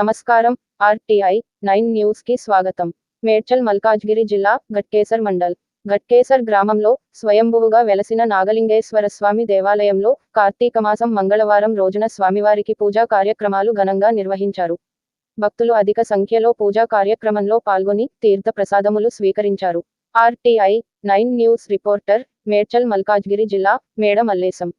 నమస్కారం. RTI 9 news కి స్వాగతం. మేడ్చల్ మల్కాజ్గిరి జిల్లా గట్కేసర్ మండల్ గట్కేసర్ గ్రామంలో స్వయంభువుగా వెలసిన నాగలింగేశ్వర స్వామి దేవాలయంలో కార్తీకమాసం మంగళవారం రోజున స్వామివారికి పూజా కార్యక్రమాలు ఘనంగా నిర్వహించారు. భక్తులు అధిక సంఖ్యలో పూజా కార్యక్రమంలో పాల్గొని తీర్థ ప్రసాదములు స్వీకరించారు. RTI 9 news reporter Medchal Malkajgiri జిల్లా మేడ మల్లేశం.